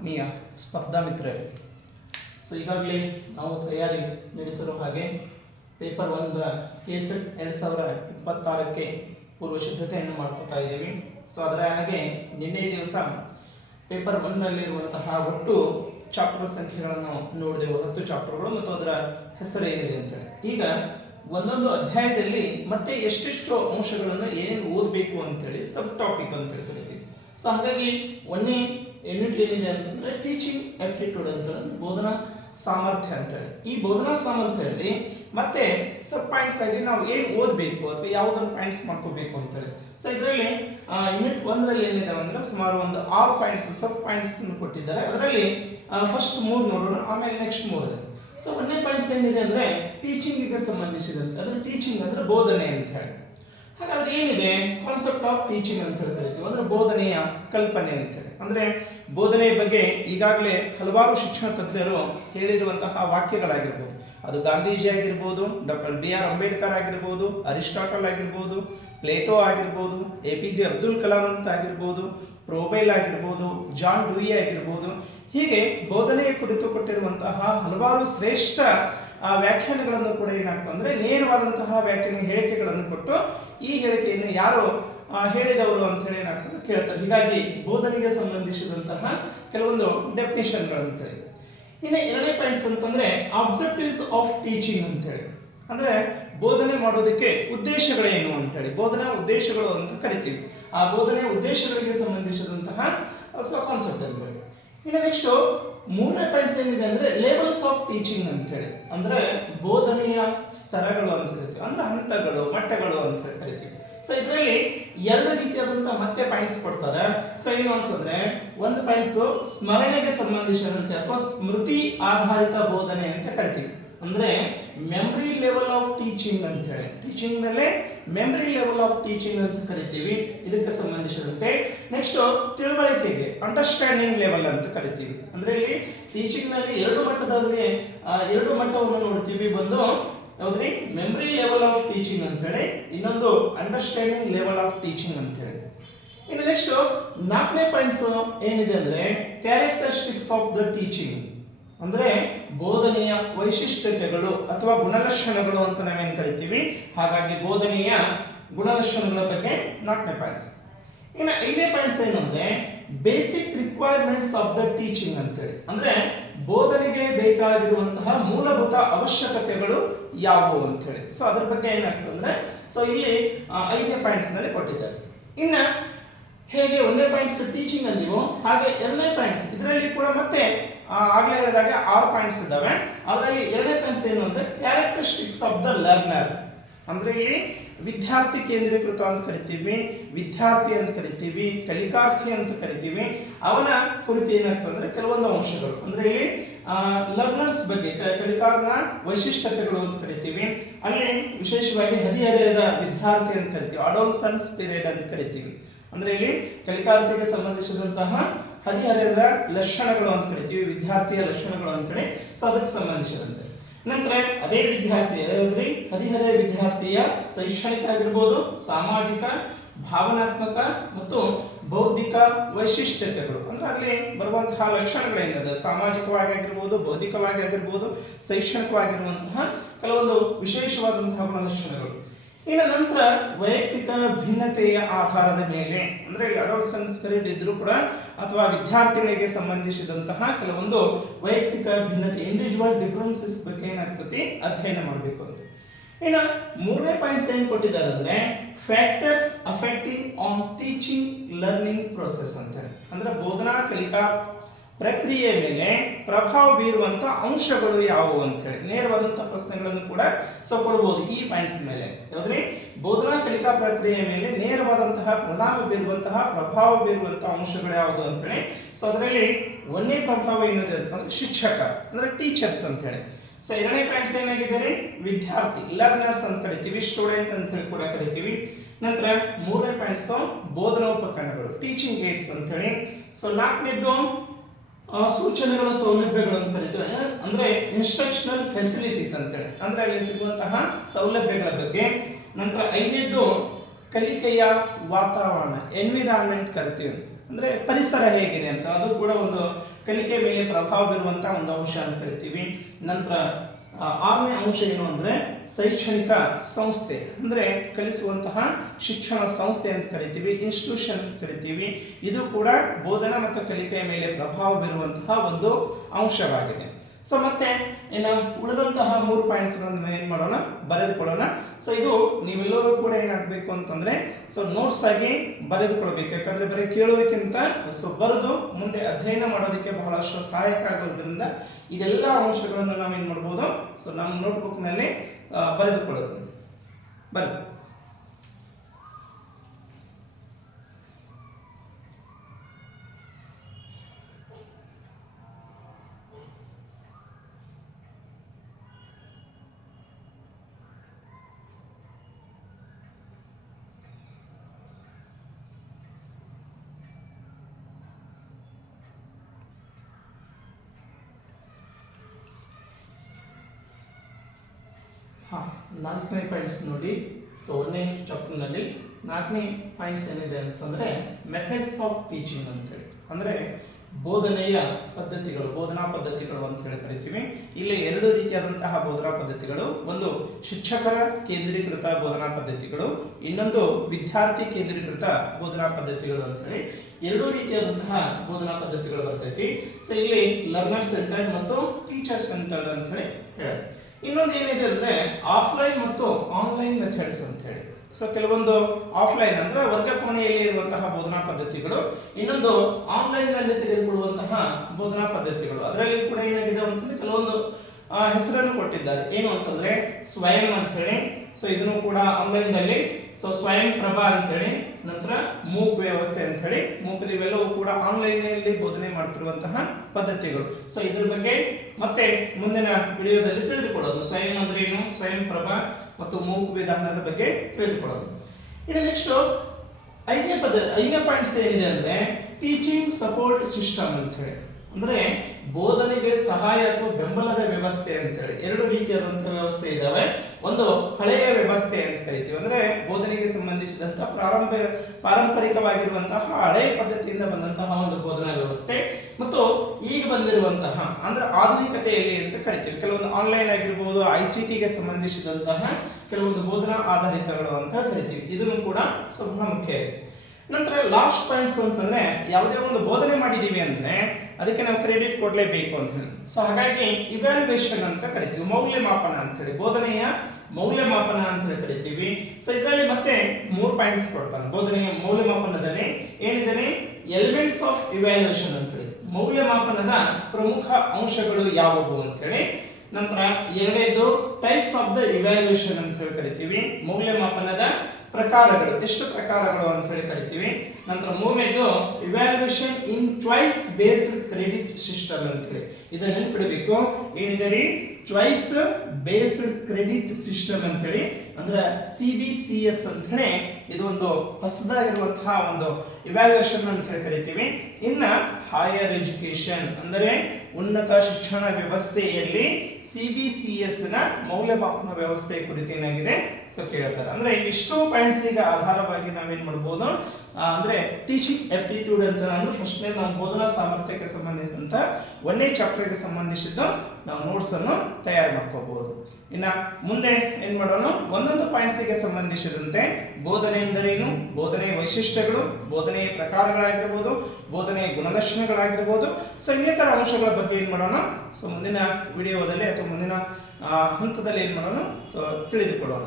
ಆತ್ಮೀಯ ಸ್ಪರ್ಧಾ ಮಿತ್ರರೇ, ಈಗಾಗಲೇ ನಾವು ತಯಾರಿ ನಡೆಸಿರೋ ಹಾಗೆ ಪೇಪರ್ 1 KSET 2026ಕ್ಕೆ ಪೂರ್ವ ಸಿದ್ಧತೆಯನ್ನು ಮಾಡ್ಕೋತಾ ಇದ್ದೀವಿ. ಅದರ ಹಾಗೆ ನಿನ್ನೆ ದಿವಸ ಪೇಪರ್ 1ನಲ್ಲಿರುವಂತಹ ಒಟ್ಟು ಚಾಪ್ಟರ್ ಸಂಖ್ಯೆಗಳನ್ನು ನೋಡಿದೆವು, 10 ಚಾಪ್ಟರ್ಗಳು ಮತ್ತು ಅದರ ಹೆಸರು ಏನಿದೆ ಅಂತೇಳಿ. ಈಗ ಒಂದೊಂದು ಅಧ್ಯಾಯದಲ್ಲಿ ಮತ್ತೆ ಎಷ್ಟೆಷ್ಟು ಅಂಶಗಳನ್ನು ಏನೇನು ಓದಬೇಕು ಅಂತೇಳಿ ಸಬ್ ಟಾಪಿಕ್ ಅಂತೇಳಿ ಕರಿತೀವಿ. ಹಾಗಾಗಿ ಒಂದನೇ ಯೂನಿಟ್ ಏನಿದೆ ಅಂತಂದ್ರೆ ಟೀಚಿಂಗ್ ಆಪ್ಟಿಟ್ಯೂಡ್ ಅಂತೇಳಿ, ಬೋಧನಾ ಸಾಮರ್ಥ್ಯ ಅಂತೇಳಿ. ಈ ಬೋಧನಾ ಸಾಮರ್ಥ್ಯದಲ್ಲಿ ಮತ್ತೆ ಸಬ್ ಪಾಯಿಂಟ್ಸ್ ಆಗಿ ನಾವು ಏನು ಓದಬೇಕು ಅಥವಾ ಯಾವುದನ್ನು ಪಾಯಿಂಟ್ಸ್ ಮಾಡ್ಕೋಬೇಕು ಅಂತೇಳಿ. ಇದರಲ್ಲಿ ಯೂನಿಟ್ 1ರಲ್ಲಿ ಏನಿದೆ ಅಂದ್ರೆ ಸುಮಾರು ಒಂದು 6 ಪಾಯಿಂಟ್ಸ್ ಸಬ್ ಪಾಯಿಂಟ್ಸ್ ಕೊಟ್ಟಿದ್ದಾರೆ. ಅದರಲ್ಲಿ ಫಸ್ಟ್ 3 ನೋಡೋಣ, ಆಮೇಲೆ ನೆಕ್ಸ್ಟ್ 3 ಇದೆ. ಒಂದನೇ ಪಾಯಿಂಟ್ಸ್ ಏನಿದೆ ಅಂದ್ರೆ ಟೀಚಿಂಗಿಗೆ ಸಂಬಂಧಿಸಿದಂತೆ, ಅಂದ್ರೆ ಟೀಚಿಂಗ್ ಅಂದ್ರೆ ಬೋಧನೆ ಅಂತ ಹೇಳಿ. ಹಾಗಾದ್ರೆ ಏನಿದೆ ಕಾನ್ಸೆಪ್ಟ್ ಆಫ್ ಟೀಚಿಂಗ್ ಅಂತ ಹೇಳಿ ಕರಿತೀವಿ, ಅಂದ್ರೆ ಬೋಧನೆಯ ಕಲ್ಪನೆ ಅಂತ ಹೇಳಿ. ಅಂದ್ರೆ ಬೋಧನೆಯ ಬಗ್ಗೆ ಈಗಾಗಲೇ ಹಲವಾರು ಶಿಕ್ಷಣ ತಜ್ಞರು ಹೇಳಿರುವಂತಹ ವಾಕ್ಯಗಳಾಗಿರ್ಬೋದು, ಅದು ಗಾಂಧೀಜಿ ಆಗಿರ್ಬೋದು, ಡಾಕ್ಟರ್ BR ಅಂಬೇಡ್ಕರ್ ಆಗಿರ್ಬೋದು, ಅರಿಸ್ಟಾಟಲ್ ಆಗಿರ್ಬೋದು, ಪ್ಲೇಟೋ ಆಗಿರ್ಬೋದು, APJ ಅಬ್ದುಲ್ ಕಲಾಂ ಅಂತ ಆಗಿರ್ಬೋದು, ಪ್ರೋಬೆಲ್ ಆಗಿರ್ಬೋದು, ಜಾನ್ ಡ್ಯೂಯಿ ಆಗಿರ್ಬೋದು, ಹೀಗೆ ಬೋಧನೆಯ ಕುರಿತು ಕೊಟ್ಟಿರುವಂತಹ ಹಲವಾರು ಶ್ರೇಷ್ಠ ವ್ಯಾಖ್ಯಾನಗಳನ್ನು ಕೂಡ ಏನಾಗ್ತದೆ ಅಂದ್ರೆ ನೇರವಾದಂತಹ ವ್ಯಾಖ್ಯಾನ ಹೇಳಿಕೆಗಳನ್ನು ಕೊಟ್ಟು ಈ ಹೇಳಿಕೆಯನ್ನು ಯಾರು ಹೇಳಿದವರು ಅಂತ ಹೇಳಿ ಏನಾಗ್ತದೆ ಕೇಳ್ತಾರೆ. ಹೀಗಾಗಿ ಬೋಧನೆಗೆ ಸಂಬಂಧಿಸಿದಂತಹ ಕೆಲವೊಂದು ಡೆಫಿನಿಷನ್ಗಳಂತೇಳಿ. ಇನ್ನು ಎರಡನೇ ಪಾಯಿಂಟ್ಸ್ ಅಂತಂದ್ರೆ ಆಬ್ಜೆಕ್ಟಿವ್ಸ್ ಆಫ್ ಟೀಚಿಂಗ್ ಅಂತೇಳಿ, ಅಂದ್ರೆ ಬೋಧನೆ ಮಾಡೋದಕ್ಕೆ ಉದ್ದೇಶಗಳೇನು ಅಂತೇಳಿ, ಬೋಧನಾ ಉದ್ದೇಶಗಳು ಅಂತ ಕರಿತೀವಿ. ಆ ಬೋಧನೆಯ ಉದ್ದೇಶಗಳಿಗೆ ಸಂಬಂಧಿಸಿದಂತಹ ಕಾನ್ಸೆಪ್ಟ್ ಅಂತೇಳಿ. ಇನ್ನು ನೆಕ್ಸ್ಟ್ ಮೂರನೇ ಪಾಯಿಂಟ್ಸ್ ಏನಿದೆ ಅಂದ್ರೆ ಲೆವೆಲ್ಸ್ ಆಫ್ ಟೀಚಿಂಗ್ ಅಂತೇಳಿ, ಅಂದ್ರೆ ಬೋಧನೆಯ ಸ್ತರಗಳು ಅಂತ ಹೇಳ್ತೀವಿ, ಅಂದ್ರೆ ಹಂತಗಳು, ಮಟ್ಟಗಳು ಅಂತ ಹೇಳಿ ಕರಿತೀವಿ. ಇದರಲ್ಲಿ 2 ರೀತಿಯಾದಂತಹ ಮತ್ತೆ ಪಾಯಿಂಟ್ಸ್ ಕೊಡ್ತಾರೆ. ಏನು ಅಂತಂದ್ರೆ ಒಂದು ಪಾಯಿಂಟ್ಸ್ ಸ್ಮರಣೆಗೆ ಸಂಬಂಧಿಸಿದಂತೆ ಅಥವಾ ಸ್ಮೃತಿ ಆಧಾರಿತ ಬೋಧನೆ ಅಂತ ಕರಿತೀವಿ, ಅಂದ್ರೆ ಮೆಮರಿ ಲೆವೆಲ್ ಆಫ್ ಟೀಚಿಂಗ್ ಅಂತ ಹೇಳಿ. ಟೀಚಿಂಗ್ ಮೇಲೆ ಮೆಮರಿ ಲೆವೆಲ್ ಆಫ್ ಟೀಚಿಂಗ್ ಅಂತ ಕರಿತೀವಿ, ಇದಕ್ಕೆ ಸಂಬಂಧಿಸಿದಂತೆ. ನೆಕ್ಸ್ಟ್ ತಿಳುವಳಿಕೆಗೆ ಅಂಡರ್ಸ್ಟ್ಯಾಂಡಿಂಗ್ ಲೆವೆಲ್ ಅಂತ ಕರಿತೀವಿ, ಅಂದ್ರೆ ಇಲ್ಲಿ ಟೀಚಿಂಗ್ ನಲ್ಲಿ 2 ಮಟ್ಟದಲ್ಲಿ 2 ಮಟ್ಟವನ್ನು ನೋಡ್ತೀವಿ. ಒಂದು ಯಾವ್ದ್ರಿ ಮೆಮರಿ ಲೆವೆಲ್ ಆಫ್ ಟೀಚಿಂಗ್ ಅಂತ ಹೇಳಿ, ಇನ್ನೊಂದು ಅಂಡರ್ಸ್ಟ್ಯಾಂಡಿಂಗ್ ಲೆವೆಲ್ ಆಫ್ ಟೀಚಿಂಗ್ ಅಂತ ಹೇಳಿ. ಇನ್ನು ನೆಕ್ಸ್ಟ್ 4ನೇ ಪಾಯಿಂಟ್ಸ್ ಏನಿದೆ ಅಂದ್ರೆ ಕ್ಯಾರೆಕ್ಟರಿಸ್ಟಿಕ್ಸ್ ಆಫ್ ದ ಟೀಚಿಂಗ್, ಅಂದ್ರೆ ಬೋಧನೆಯ ವೈಶಿಷ್ಟ್ಯತೆಗಳು ಅಥವಾ ಗುಣಲಕ್ಷಣಗಳು ಅಂತ ನಾವೇನು ಕರಿತೀವಿ. ಹಾಗಾಗಿ ಬೋಧನೆಯ ಗುಣಲಕ್ಷಣಗಳ ಬಗ್ಗೆ 4ನೇ ಪಾಯಿಂಟ್ಸ್. ಇನ್ನು 5ನೇ ಪಾಯಿಂಟ್ಸ್ ಏನು ಅಂದ್ರೆ basic requirements of the teaching ಅಂತೇಳಿ, ಅಂದ್ರೆ ಬೋಧನೆಗೆ ಬೇಕಾಗಿರುವಂತಹ ಮೂಲಭೂತ ಅವಶ್ಯಕತೆಗಳು ಯಾವುವು ಅಂತ ಹೇಳಿ. ಅದ್ರ ಬಗ್ಗೆ ಏನಾಗ್ತದೆ ಅಂದ್ರೆ ಇಲ್ಲಿ 5ನೇ ಪಾಯಿಂಟ್ಸ್ ನಲ್ಲಿ ಕೊಟ್ಟಿದ್ದಾರೆ. ಇನ್ನ ಹೇಗೆ 1ನೇ ಪಾಯಿಂಟ್ಸ್ ಟೀಚಿಂಗ್ ಅಂದಿವೋ ಹಾಗೆ 2ನೇ ಪಾಯಿಂಟ್ಸ್ ಇದರಲ್ಲಿ ಕೂಡ ಮತ್ತೆ ಆಗ್ಲೇ ಹೇಳಿದಾಗ 6 ಪಾಯಿಂಟ್ಸ್ ಇದ್ದಾವೆ. ಅದರಲ್ಲಿ 2ನೇ ಪಾಯಿಂಟ್ಸ್ ಏನು ಅಂದ್ರೆ ಕ್ಯಾರೆಕ್ಟರಿಸ್ಟಿಕ್ಸ್ ಆಫ್ ದ ಲರ್ನರ್, ಅಂದ್ರೆ ಇಲ್ಲಿ ವಿದ್ಯಾರ್ಥಿ ಕೇಂದ್ರೀಕೃತ ಅಂತ ಕರಿತೀವಿ, ವಿದ್ಯಾರ್ಥಿ ಅಂತ ಕರಿತೀವಿ, ಕಲಿಕಾರ್ಥಿ ಅಂತ ಕರಿತೀವಿ. ಅವನ ಕುರಿತು ಏನಾಗ್ತದೆ ಅಂದ್ರೆ ಕೆಲವೊಂದು ಅಂಶಗಳು, ಅಂದ್ರೆ ಇಲ್ಲಿ ಲರ್ನರ್ಸ್ ಬಗ್ಗೆ ಕಲಿಕಾರನ ವೈಶಿಷ್ಟ್ಯತೆಗಳು ಅಂತ ಕರಿತೀವಿ. ಅಲ್ಲಿ ವಿಶೇಷವಾಗಿ ಹದಿಹರೆಯದ ವಿದ್ಯಾರ್ಥಿ ಅಂತ ಕರಿತೀವಿ, ಅಡೋಲ್ಸನ್ಸ್ ಪೀರಿಯಡ್ ಅಂತ ಕರಿತೀವಿ. ಅಂದ್ರೆ ಇಲ್ಲಿ ಕಲಿಕಾರ್ಥಿಗೆ ಸಂಬಂಧಿಸಿದಂತಹ ಹದಿಹರೆಯದ ಲಕ್ಷಣಗಳು ಅಂತ ಕರಿತೀವಿ, ವಿದ್ಯಾರ್ಥಿಯ ಲಕ್ಷಣಗಳು ಅಂತ ಹೇಳಿ. ಅದಕ್ಕೆ ಸಂಬಂಧಿಸಿದಂತೆ ನಂತರ ಅದೇ ವಿದ್ಯಾರ್ಥಿ ಹದಿಹರೆಯ ವಿದ್ಯಾರ್ಥಿಯ ಶೈಕ್ಷಣಿಕ ಆಗಿರ್ಬೋದು, ಸಾಮಾಜಿಕ, ಭಾವನಾತ್ಮಕ ಮತ್ತು ಬೌದ್ಧಿಕ ವೈಶಿಷ್ಟ್ಯತೆಗಳು, ಅಂದ್ರೆ ಅಲ್ಲಿ ಬರುವಂತಹ ಲಕ್ಷಣಗಳೇನಿದೆ ಸಾಮಾಜಿಕವಾಗಿ ಆಗಿರ್ಬೋದು, ಬೌದ್ಧಿಕವಾಗಿ ಆಗಿರ್ಬೋದು, ಶೈಕ್ಷಣಿಕವಾಗಿರುವಂತಹ ಕೆಲವೊಂದು ವಿಶೇಷವಾದಂತಹ ಗುಣಲಕ್ಷಣಗಳು. ಇನ್ನು ನಂತರ ವೈಯಕ್ತಿಕ ಭಿನ್ನತೆಯ ಆಧಾರದ ಮೇಲೆ, ಅಂದ್ರೆ ಅಡೋಲ್ಸನ್ಸ್ ಪೀರಿಯಡ್ ಇದ್ರೂ ಕೂಡ ಅಥವಾ ವಿದ್ಯಾರ್ಥಿಗಳಿಗೆ ಸಂಬಂಧಿಸಿದಂತಹ ಕೆಲವೊಂದು ವೈಯಕ್ತಿಕ ಭಿನ್ನತೆ ಇಂಡಿವಿಜುವಲ್ ಡಿಫರೆನ್ಸಸ್ ಬಗ್ಗೆ ಏನಾಗ್ತತಿ ಅಧ್ಯಯನ ಮಾಡಬೇಕು ಅಂತ. ಇನ್ನು 3ನೇ ಪಾಯಿಂಟ್ಸ್ ಏನ್ ಕೊಟ್ಟಿದ್ದಾರೆ ಅಂದ್ರೆ factors affecting on teaching learning process ಅಂತ ಹೇಳಿ, ಅಂದ್ರೆ ಬೋಧನಾ ಕಲಿಕಾ ಪ್ರಕ್ರಿಯೆ ಮೇಲೆ ಪ್ರಭಾವ ಬೀರುವಂತ ಅಂಶಗಳು ಯಾವುವು ಅಂತ ಹೇಳಿ ನೇರವಾದಂತಹ ಪ್ರಶ್ನೆಗಳನ್ನು ಕೂಡ ಕೊಡಬಹುದು ಈ ಪಾಯಿಂಟ್ಸ್ ಮೇಲೆ. ಯಾವ್ದ್ರಿ ಬೋಧನಾ ಕಲಿಕಾ ಪ್ರಕ್ರಿಯೆ ಮೇಲೆ ನೇರವಾದಂತಹ ಪ್ರಭಾವ ಬೀರುವಂತಹ ಅಂಶಗಳು ಯಾವುದು ಅಂತ ಹೇಳಿ. ಅದರಲ್ಲಿ 1ನೇ ಪ್ರಭಾವ ಏನಿದೆ ಅಂತಂದ್ರೆ ಶಿಕ್ಷಕ, ಅಂದ್ರೆ ಟೀಚರ್ಸ್ ಅಂತ ಹೇಳಿ. 2ನೇ ಪಾಯಿಂಟ್ಸ್ ಏನಾಗಿದ್ದಾರೆ ವಿದ್ಯಾರ್ಥಿ, ಲರ್ನರ್ಸ್ ಅಂತ ಕರಿತೀವಿ, ಸ್ಟೂಡೆಂಟ್ ಅಂತ ಹೇಳಿ ಕೂಡ ಕರಿತೀವಿ. ನಂತರ 3ನೇ ಪಾಯಿಂಟ್ಸ್ ಬೋಧನೋಪಕರಣಗಳು, ಟೀಚಿಂಗ್ ಏಡ್ಸ್ ಅಂತ ಹೇಳಿ. 4ನೇದು ಸೂಚನೆಗಳ ಸೌಲಭ್ಯಗಳು ಅಂತ ಕರಿತೀವಿ, ಅಂದ್ರೆ ಇನ್ಸ್ಟ್ರಕ್ಷನಲ್ ಫೆಸಿಲಿಟೀಸ್ ಅಂತೇಳಿ, ಅಂದ್ರೆ ಅಲ್ಲಿ ಸಿಗುವಂತಹ ಸೌಲಭ್ಯಗಳ ಬಗ್ಗೆ. ನಂತರ 5ನೇದು ಕಲಿಕೆಯ ವಾತಾವರಣ, ಎನ್ವಿರಾನ್ಮೆಂಟ್ ಕರಿತೀವಿ. ಅಂದರೆ ಪರಿಸರ ಹೇಗಿದೆ ಅಂತ, ಅದು ಕೂಡ ಒಂದು ಕಲಿಕೆ ಮೇಲೆ ಪ್ರಭಾವ ಬೀರುವಂಥ ಒಂದು ಅಂಶ ಅಂತ ಕರಿತೀವಿ. ನಂತರ 6ನೇ ಅಂಶ ಏನು ಅಂದರೆ ಶೈಕ್ಷಣಿಕ ಸಂಸ್ಥೆ, ಅಂದರೆ ಕಲಿಸುವಂತಹ ಶಿಕ್ಷಣ ಸಂಸ್ಥೆ ಅಂತ ಕರಿತೀವಿ, ಇನ್ಸ್ಟಿಟ್ಯೂಷನ್ ಅಂತ ಕರಿತೀವಿ. ಇದು ಕೂಡ ಬೋಧನಾ ಮತ್ತು ಕಲಿಕೆಯ ಮೇಲೆ ಪ್ರಭಾವ ಬೀರುವಂತಹ ಒಂದು ಅಂಶವಾಗಿದೆ. ಸೊ ಮತ್ತೆ ಇನ್ನು ಉಳಿದಂತಹ 3 ಪಾಯಿಂಟ್ಸ್ಗಳನ್ನು ಏನು ಮಾಡೋಣ, ಬರೆದುಕೊಳ್ಳೋಣ. ಸೊ ಇದು ನೀವೆಲ್ಲರೂ ಕೂಡ ಏನಾಗಬೇಕು ಅಂತಂದರೆ ಸೊ ನೋಟ್ಸ್ ಆಗಿ ಬರೆದುಕೊಳ್ಬೇಕು. ಯಾಕಂದರೆ ಬರೀ ಕೇಳೋದಕ್ಕಿಂತ ಸೊ ಬರೆದು ಮುಂದೆ ಅಧ್ಯಯನ ಮಾಡೋದಕ್ಕೆ ಬಹಳಷ್ಟು ಸಹಾಯಕ ಆಗೋದ್ರಿಂದ ಇದೆಲ್ಲ ಅಂಶಗಳನ್ನು ನಾವೇನು ಮಾಡ್ಬೋದು, ಸೊ ನಮ್ಮ ನೋಟ್ಬುಕ್ನಲ್ಲಿ ಬರೆದುಕೊಳ್ಳೋದು. ಬರೆದು ಹಾಂ 4ನೇ ಪಾಯಿಂಟ್ಸ್ ನೋಡಿ. ಸೊ 1ನೇ ಚಾಪ್ಟರ್ನಲ್ಲಿ 4ನೇ ಪಾಯಿಂಟ್ಸ್ ಏನಿದೆ ಅಂತಂದರೆ ಮೆಥಡ್ಸ್ ಆಫ್ ಟೀಚಿಂಗ್ ಅಂತೇಳಿ, ಅಂದರೆ ಬೋಧನೆಯ ಪದ್ಧತಿಗಳು, ಬೋಧನಾ ಪದ್ಧತಿಗಳು ಅಂತ ಹೇಳಿ ಕರಿತೀವಿ. ಇಲ್ಲಿ 2 ರೀತಿಯಾದಂತಹ ಬೋಧನಾ ಪದ್ಧತಿಗಳು, ಒಂದು ಶಿಕ್ಷಕರ ಕೇಂದ್ರೀಕೃತ ಬೋಧನಾ ಪದ್ಧತಿಗಳು, ಇನ್ನೊಂದು ವಿದ್ಯಾರ್ಥಿ ಕೇಂದ್ರೀಕೃತ ಬೋಧನಾ ಪದ್ಧತಿಗಳು ಅಂತೇಳಿ 2 ರೀತಿಯಾದಂತಹ ಬೋಧನಾ ಪದ್ಧತಿಗಳು ಬರ್ತೈತಿ. ಸೊ ಇಲ್ಲಿ ಲರ್ನರ್ ಸೆಂಟರ್ ಮತ್ತು ಟೀಚರ್ ಸೆಂಟರ್ ಅಂತ ಹೇಳಿ ಹೇಳೋದು. ಇನ್ನೊಂದು ಏನಿದೆ ಅಂದರೆ ಆಫ್ಲೈನ್ ಮತ್ತು ಆನ್ಲೈನ್ ಮೆಥಡ್ಸ್ ಅಂತ ಹೇಳಿ. ಸೊ ಕೆಲವೊಂದು ಆಫ್ಲೈನ್ ಅಂದರೆ ವರ್ಗಕೋಣೆಯಲ್ಲಿ ಇರುವಂತಹ ಬೋಧನಾ ಪದ್ಧತಿಗಳು, ಇನ್ನೊಂದು ಆನ್ಲೈನ್ನಲ್ಲಿ ತೆಗೆದುಕೊಳ್ಳುವಂತಹ ಬೋಧನಾ ಪದ್ಧತಿಗಳು. ಅದರಲ್ಲಿ ಕೂಡ ಏನಾಗಿದೆ ಅಂತಂದರೆ ಕೆಲವೊಂದು ಹೆಸರನ್ನು ಕೊಟ್ಟಿದ್ದಾರೆ. ಏನು ಅಂತಂದರೆ ಸ್ವಯಂ ಅಂತ ಹೇಳಿ, ಸೊ ಇದನ್ನು ಕೂಡ ಆನ್ಲೈನ್ನಲ್ಲಿ ಸೊ ಸ್ವಯಂ ಪ್ರಭಾ ಅಂತೇಳಿ, ನಂತರ ಮೂಕ್ ವ್ಯವಸ್ಥೆ ಅಂತ ಹೇಳಿ, ಮೂಕ್ ಇವೆಲ್ಲವೂ ಕೂಡ ಆನ್ಲೈನ್ನಲ್ಲಿ ಬೋಧನೆ ಮಾಡ್ತಿರುವಂತಹ ಪದ್ಧತಿಗಳು. ಸೊ ಇದ್ರ ಬಗ್ಗೆ ಮತ್ತೆ ಮುಂದಿನ ವಿಡಿಯೋದಲ್ಲಿ ತಿಳಿದುಕೊಳ್ಳೋದು, ಸ್ವಯಂ ಅಂದ್ರೆ ಏನು, ಸ್ವಯಂ ಪ್ರಭಾ ಮತ್ತು ಮೂಕ್ ವಿಧಾನದ ಬಗ್ಗೆ ತಿಳಿದುಕೊಳ್ಳೋದು. ಇನ್ನು ನೆಕ್ಸ್ಟ್ 5ನೇ ಪಾಯಿಂಟ್ಸ್ ಏನಿದೆ ಅಂದರೆ ಟೀಚಿಂಗ್ ಸಪೋರ್ಟ್ ಸಿಸ್ಟಮ್ ಅಂತ ಹೇಳಿ, ಅಂದರೆ ಬೋಧನೆಗೆ ಸಹಾಯ ಅಥವಾ ಬೆಂಬಲದ ವ್ಯವಸ್ಥೆ ಅಂತ ಹೇಳಿ 2 ರೀತಿಯಾದಂತಹ ವ್ಯವಸ್ಥೆ ಇದಾವೆ. ಒಂದು ಹಳೆಯ ವ್ಯವಸ್ಥೆ ಅಂತ ಕರಿತೀವಿ, ಅಂದರೆ ಬೋಧನೆಗೆ ಸಂಬಂಧಿಸಿದಂತಹ ಪಾರಂಪರಿಕವಾಗಿರುವಂತಹ ಹಳೆಯ ಪದ್ಧತಿಯಿಂದ ಬಂದಂತಹ ಒಂದು ಬೋಧನಾ ವ್ಯವಸ್ಥೆ, ಮತ್ತು ಈಗ ಬಂದಿರುವಂತಹ ಅಂದ್ರೆ ಆಧುನಿಕತೆಯಲ್ಲಿ ಅಂತ ಕರಿತೀವಿ. ಕೆಲವೊಂದು ಆನ್ಲೈನ್ ಆಗಿರ್ಬೋದು, ICTಗೆ ಸಂಬಂಧಿಸಿದಂತಹ ಕೆಲವೊಂದು ಬೋಧನಾ ಆಧಾರಿತಗಳು ಅಂತ ಕರಿತೀವಿ. ಇದನ್ನು ಕೂಡ ಸ್ವಲ್ಪ ಮುಖ್ಯ ಇದೆ. ನಂತರ ಲಾಸ್ಟ್ ಪಾಯಿಂಟ್ಸ್ ಅಂತಂದ್ರೆ ಯಾವುದೇ ಒಂದು ಬೋಧನೆ ಮಾಡಿದೀವಿ ಅಂದ್ರೆ ಅದಕ್ಕೆ ನಾವು ಕ್ರೆಡಿಟ್ ಕೊಡಲೇಬೇಕು ಅಂತ ಹೇಳಿ. ಸೊ ಹಾಗಾಗಿ ಇವ್ಯಾಲ್ಯೂಯೇಷನ್ ಅಂತ ಕರಿತೀವಿ, ಮೌಲ್ಯಮಾಪನ ಅಂತ ಹೇಳಿ, ಬೋಧನೆಯ ಮೌಲ್ಯಮಾಪನ ಅಂತ ಹೇಳಿ ಕರಿತೀವಿ. ಸೊ ಇದರಲ್ಲಿ ಮತ್ತೆ 3 ಪಾಯಿಂಟ್ಸ್ ಕೊಡ್ತಾನೆ. ಬೋಧನೆಯ ಮೌಲ್ಯಮಾಪನದಲ್ಲಿ ಏನಿದೆ, ಎಲಿಮೆಂಟ್ಸ್ ಆಫ್ ಇವ್ಯಾಲ್ಯೂಯೇಷನ್ ಅಂತ ಹೇಳಿ, ಮೌಲ್ಯಮಾಪನದ ಪ್ರಮುಖ ಅಂಶಗಳು ಯಾವುವು ಅಂತ ಹೇಳಿ. ನಂತರ 2ನೇದು ಟೈಪ್ಸ್ ಆಫ್ ದ ಇವ್ಯಾಲ್ಯೂಯೇಷನ್ ಅಂತ ಹೇಳಿ ಕರಿತೀವಿ, ಮೌಲ್ಯಮಾಪನದ ಪ್ರಕಾರಗಳು, ಎಷ್ಟು ಪ್ರಕಾರಗಳು ಅಂತ ಹೇಳಿ ಕರಿತೀವಿ. ನಂತರ 3ನೇದು ಇವ್ಯಾಲ್ಯೂಯೇಷನ್ ಇನ್ ಚಾಯ್ಸ್ ಬೇಸ್ಡ್ ಕ್ರೆಡಿಟ್ ಸಿಸ್ಟಮ್ ಅಂತ ಹೇಳಿ, ಇದನ್ನ ನೆನಪಿಡಬೇಕು. ಏನಿದೆ ಚಾಯ್ಸ್ ಬೇಸ್ಡ್ ಕ್ರೆಡಿಟ್ ಸಿಸ್ಟಮ್ ಅಂತ ಹೇಳಿ, ಅಂದ್ರೆ CBCS ಅಂತ ಹೇಳಿ ಇದು ಒಂದು ಹೊಸದಾಗಿರುವಂತಹ ಒಂದು ಇವ್ಯಾಲ್ಯೂಯೇಷನ್ ಅಂತ ಹೇಳಿ ಕರಿತೀವಿ. ಇನ್ನ ಹೈಯರ್ ಎಜುಕೇಶನ್ ಅಂದರೆ ಉನ್ನತ ಶಿಕ್ಷಣ ವ್ಯವಸ್ಥೆಯಲ್ಲಿ CBCS ನ ಮೌಲ್ಯಮಾಪನ ವ್ಯವಸ್ಥೆ ಕುರಿತು ಏನಾಗಿದೆ ಸೊ ಕೇಳ್ತಾರೆ. ಅಂದ್ರೆ ಇಷ್ಟು ಪಾಯಿಂಟ್ಸ್ ಈಗ ಆಧಾರವಾಗಿ ನಾವೇನ್ ಮಾಡಬಹುದು ಅಂದ್ರೆ ಟೀಚಿಂಗ್ ಆಪ್ಟಿಟ್ಯೂಡ್ ಅಂತ ಅಂದ್ರೆ ಫಸ್ಟ್ನೇ ನಾವು ಬೋಧನಾ ಸಾಮರ್ಥ್ಯಕ್ಕೆ ಸಂಬಂಧಿಸಿದಂತ 1ನೇ ಚಾಪ್ಟರ್ಗೆ ಸಂಬಂಧಿಸಿದ ನಾವು ನೋಟ್ಸ್ ಅನ್ನು ತಯಾರು ಮಾಡ್ಕೋಬಹುದು. ಇನ್ನ ಮುಂದೆ ಏನ್ ಮಾಡೋಣ, ಒಂದೊಂದು ಪಾಯಿಂಟ್ಸ್ಗೆ ಸಂಬಂಧಿಸಿದಂತೆ ಬೋಧನೆ ಎಂದರೇನು, ಬೋಧನೆಯ ವೈಶಿಷ್ಟ್ಯಗಳು, ಬೋಧನೆಯ ಪ್ರಕಾರಗಳಾಗಿರ್ಬೋದು, ಬೋಧನೆಯ ಗುಣಲಕ್ಷಣಗಳಾಗಿರ್ಬೋದು, ಸೊ ಇನ್ನಿತರ ಅಂಶಗಳ ಬಗ್ಗೆ ಏನ್ ಮಾಡೋಣ ಸೊ ಮುಂದಿನ ವಿಡಿಯೋದಲ್ಲಿ ಅಥವಾ ಮುಂದಿನ ಹಂತದಲ್ಲಿ ಏನ್ ಮಾಡೋಣ ತಿಳಿದುಕೊಳ್ಳೋಣ.